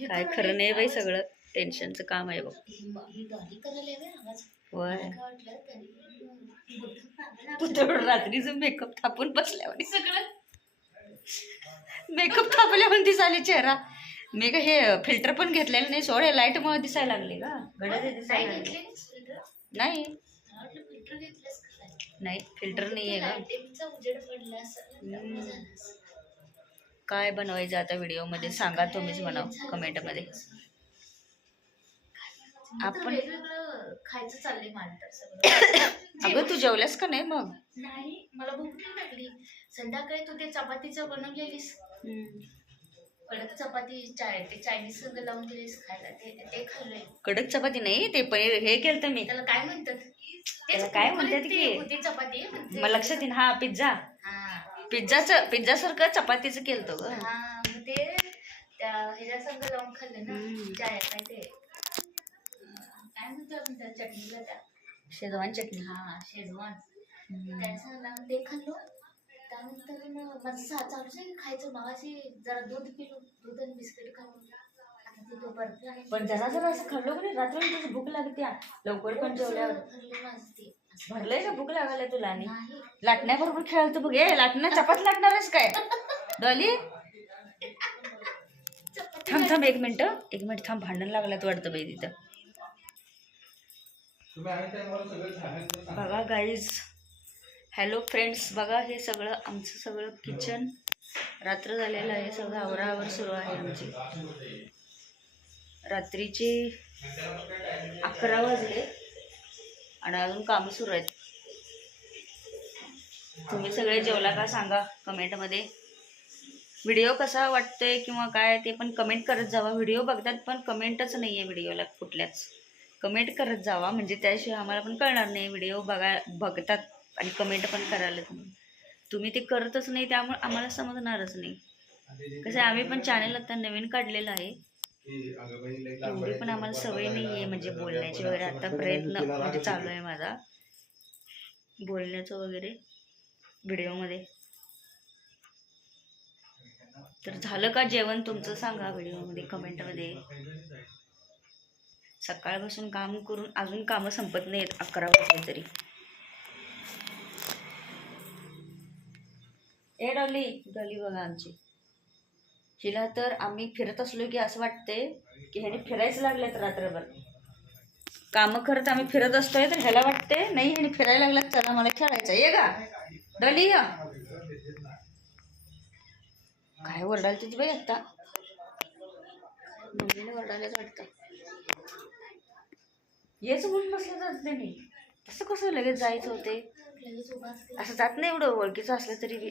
काय खरं नाही बाई, सगळं टेन्शनचं काम आहे बघ. रात्रीच मेकअप थापून बसल्यावर सगळं मेकअप थापल्यावर दिसायला चेहरा. मी का हे फिल्टर पण घेतलेलं नाही सोड, लाईट मुळे दिसायला लागले का गडद दिसायला लागले. नाही नाही फिल्टर नाहीये का. काय बनवायचं आता व्हिडिओ मध्ये सांगा, तुम्हीच बनाव कमेंट मध्ये. आपण खायचं चाललंय माझं तर सगळं. अगं तू जेवल्यास का नाही मग? नाही, मला भूक नाही लागली. संध्याकाळी तू ते चपातीचं बनवलेलीस, कडक चपाती ते चायनीज सगळं लावून दिलीस खायला, ते खाल्लंय. कडक चपाती नाही, ते पनीर हे केलं मी. त्याला काय म्हणतात? त्याला काय म्हणतात की चपाती मला लक्षात येईन. हा पिझ्झा. पिझ्झा सारखं चपातीचं केलं ग. हा ते त्या ह्याच्या संग लावून खाल्लं ना, काय ते काय म्हणतात चटणीला, त्या शेजवान चटणी. हा शेजवान, त्याचं ते खाल्लो. त्यानंतर माझं चालूच आहे खायचं. मागाशी जरा दूध पिलो, दूध आणि बिस्किट खाऊन. पण जरा जरा असं खाल्लो की नाही, रात्री तुझी भूक लागते लवकर पण जेवल्यावर. भरलंय का भूक लागायला तुला? आणि लाटण्याबरोबर खेळायला बघ. ए लाटण्या चपात लागणारच काय डॉली? थांब एक मिनिट थांब, भांडण लागल्यात वाटतं बाई तिथं. बघा गाईज, हॅलो फ्रेंड्स, बघा हे सगळं आमचं सगळं किचन रात्र झालेलं आहे. सगळं आवरावर सुरू आहे आमची. रात्रीचे 11 वाजले आणि अजून कामं सुरू आहेत. तुम्ही सगळे जेवला का सांगा कमेंटमध्ये. व्हिडिओ कसा वाटतोय किंवा काय ते पण कमेंट करत जावा. व्हिडिओ बघतात पण कमेंटच नाही आहे व्हिडिओला कुठल्याच. कमेंट करत जावा, म्हणजे त्याशिवाय आम्हाला पण कळणार नाही. व्हिडिओ बघतात आणि कमेंट पण करायला तुम्ही ते करतच नाही, त्यामुळे आम्हाला समजणारच नाही. कसं आम्ही पण चॅनल आता नवीन काढलेलं आहे, एवढी पण आम्हाला सवय नाही आहे म्हणजे बोलण्याची वगैरे. आता प्रयत्न म्हणजे चालू आहे माझा बोलण्याचं वगैरे व्हिडिओमध्ये. तर झालं का जेवण तुमचं सांगा व्हिडिओमध्ये कमेंटमध्ये. सकाळपासून काम करून अजून कामं संपत नाहीत, 11 वाजले तरी. ए डॉली बघा आमची. हिला तर आम्ही फिरत असलो की असं वाटतंय की ह्याने फिरायचं लागलेत रात्रभर. कामं करत आम्ही फिरत असतोय तर ह्याला वाटते नाही ह्याने फिरायला लागलात, चला मला खेळायचं. ये का डॉली? काय ओरडाल तिथे बाई आता, मम्मीने ओरडायलाच वाटतं. येच म्हणून बसलं जात नाही, तसं कसं लगेच जायचं होते. असं जात नाही एवढं ओळखीचं असलं तरी बी.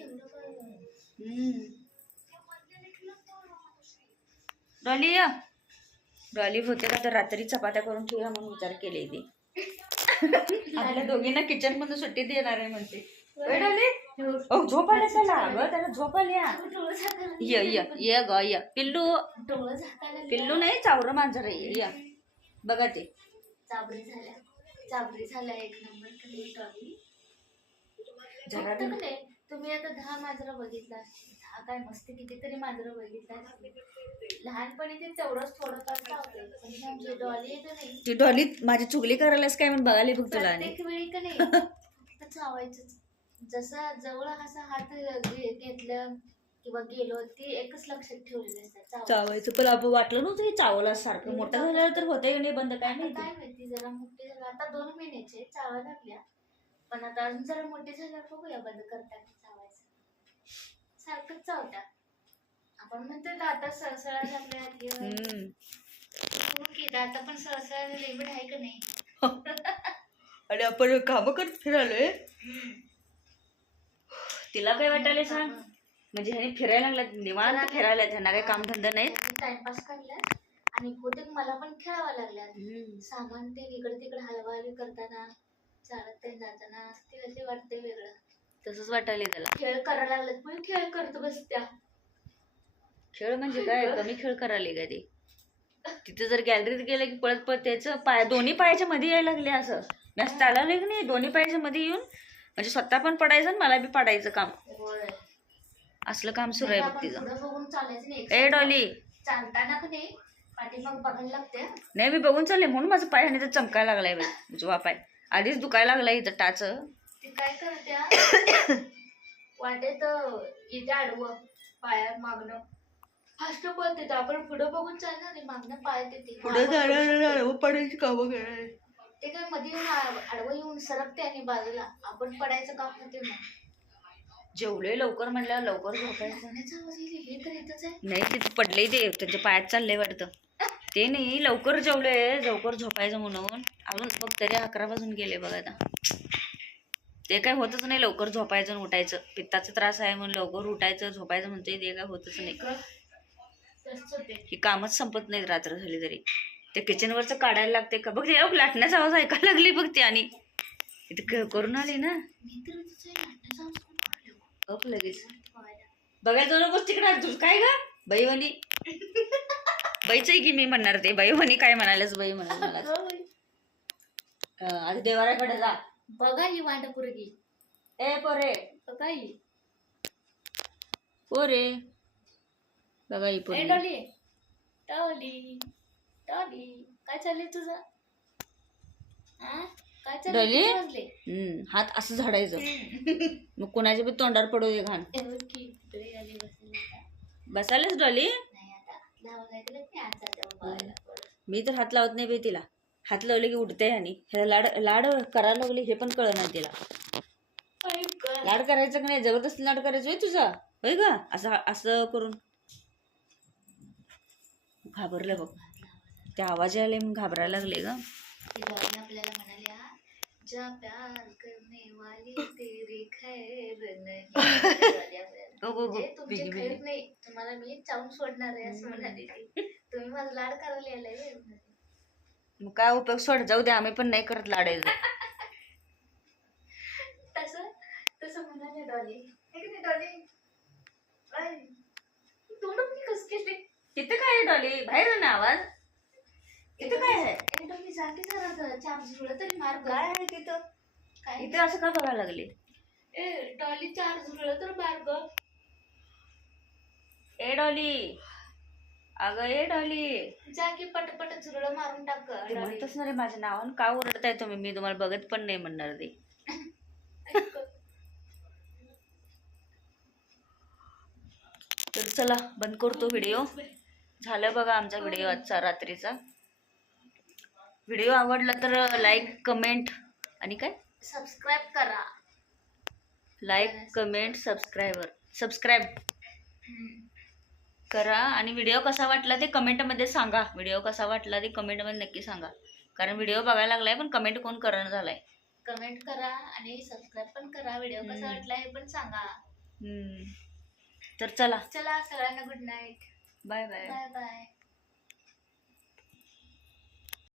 डॉली होते का तर रात्री चपात्या करून ठेवूया म्हणून विचार केले ते. आपल्या दोघींना किचन मधून सुट्टी देणार आहे म्हणते. झोप आल्या त्याला, त्याला झोप आल्या. ये ग य पिल्लू नाही चावरं मांजर आहे. या बघा ते चाबरी झाल्या एक नंबर. जरा तुम्ही आता 10 मांजरं बघितला, 10 काय मस्ती कितीतरी मांजरं बघितला. लहानपणी ते तेवढंच थोडंफार डॉली नाही. ती डॉली माझी चुगली करायलाच काय म्हणून बघायला बघ तुला. एक वेळी का नाही फक्त चावायचं. जसा जवळ असा हात घेतलं किंवा गेलो ती एकच लक्षात ठेवलेली असतात चावायचं. पण आपण वाटलं नव्हतं हे चावला सारखं. मोठं झाल्यावर तर होतंय नाही बंद, काय माहिती. जरा मोठी झालं आता 2 महिन्याचे चावा लागल्या, पण आता अजून जरा मोठी झाल्यावर बघूया बंद करताना चावायचं. सारखंच चावत्या. आपण म्हणतो आता सळसळा लागल्या की आता पण सळसळायला लिमिट आहे का नाही. आणि आपण कामं करत फिरालोय. तिला काय वाटायला सांग, म्हणजे ह्याने फिरायला लागला निवांत फिरायला, त्यांना काही कामधंदा नाही. टाइमपास करला आणि होते मला पण खेळावं लागल्या. सामान ते इकडे तिकडे हलवाहलवी करताना चालत ते जाताना तिला ते वाटतंय वेगळं. तसंच वाटायला त्याला. खेळ करायला लागला पण खेळ करतो बसत्या. खेळ म्हणजे काय कमी खेळ करायला का ते. तिथे जर गॅलरीत गेलं की पळत पळत त्याचं दोन्ही पायाच्या मध्ये यायला लागले. असं मॅच चालवलं की नाही, दोन्ही पायाच्या मध्ये येऊन म्हणजे स्वतः पण पडायचं आणि मला बी पडायचं काम. असलं काम सुरू आहे बघ तिचं. ए डॉली चालताना का नाही पाठीमाग बघायला लागते. नाही मी बघून चालले म्हणून माझा पाय आणि चमकायला लागलाय बाई उजवा पाय. आधीच दुखायला लागलाय इथं टाच. ती काय करत्या वाटेत इथे आडवं पाया मागणं फास्ट पळते. आपण पुढं बघून चालणार नाही, मागणं पायात येते. पुढे जाणार पडायची कामं करणार. ते काय मध्ये येऊन आडवं येऊन सरकते आणि बाजूला आपण पडायचं काम होते. मग जेवले लवकर म्हणल्यावर लवकर झोपायचं. पाण्याचा आवाज येईल हे तर येतच आहे. नाही ते पडले ते त्यांच्या पायात चाललंय वाटतं. ते नाही लवकर जेवले लवकर झोपायचं म्हणून. अजून बघ तरी 11 वाजून गेले बघा आता. ते काय होतच नाही लवकर झोपायचं आणि उठायचं. पित्ताचा त्रास आहे म्हणून लवकर उठायचं झोपायचं म्हणतोय ते काय होतच नाही. ही कामच संपत नाहीत रात्र झाली तरी. ते किचनवरचं काढायला लागते का बघ. ते लाटण्याचा आवाज ऐकायला लागली बघ ती. आणि इथे करून आली ना लगेच बघायला जाऊ नकोस तिकडे. काय ग बाईवानी बाईच आहे की मी म्हणणार ते. बाईवानी काय म्हणालेस बाई म्हणाल मला. आता देवाऱ्याकडे जा. बघा ही वांड पोरगी. ए पोरे बघा ही पोरे बघा ही पोरे. टॉली टॉली टॉली काय चाललंय तुझं? काय चाललंय? हात असं झाडायचं मग कोणाच्या बी तोंडावर पडू दे घाण. बसायलाच डॉली. मी तर हात लावत नाही बाई तिला. हात लावले की उठते. आणि ह्याला लाड लाड करायला लागले हे पण कळ नाही तिला. लाड करायचं का नाही जबरदस्ती लाड करायचं होय तुझा होय का. असं असं करून घाबरलं बघ. ते आवाज आले मग घाबरायला लागले ग. आपल्याला म्हणाल्या जा प्यार करने वाली तेरी खैर नाही. तुमची खैर नाही तुम्हाला मी चावून सोडणार आहे असं म्हणाले. तुम्ही माझा लाड करायला आलाय. मग काय उपयोग सोड जाऊ दे. आम्ही पण नाही करत लाडायचं. तसं तसं म्हणाले डॉली. डॉली तोंड कस केले. तिथे काय आहे डॉली बाहेर ना आवाज. इथं काय आहे. डॉली जाते जरा चार्ज जुळलं तरी मार. काय आहे तिथं काय इथे असं का बघायला लागले. डॉली चार्ज जुळलं तर मार ग. ए डॉली अगं ए डॉली जा की पटपट झुरळ मारून टाक. म्हणतच ना रे माझ्या नावानं का ओरडताय तुम्ही. मी तुम्हाला बघत पण नाही म्हणणार ते. तर चला बंद करतो व्हिडिओ. झालं बघा आमचा व्हिडिओ आजचा रात्रीचा. व्हिडिओ आवडला तर लाईक कमेंट आणि काय सबस्क्राईब करा. लाईक कमेंट सबस्क्राईब करा. आणि व्हिडिओ कसा वाटला ते कमेंटमध्ये सांगा. व्हिडिओ कसा वाटला ते कमेंटमध्ये नक्की सांगा. कारण व्हिडिओ बघायला लागलाय पण कमेंट कोण करणं झालाय. कमेंट करा आणि सबस्क्राईब पण करा. व्हिडिओ कसा वाटला हे पण सांगा. तर चला चला सगळ्यांना good night. Bye bye. Bye bye.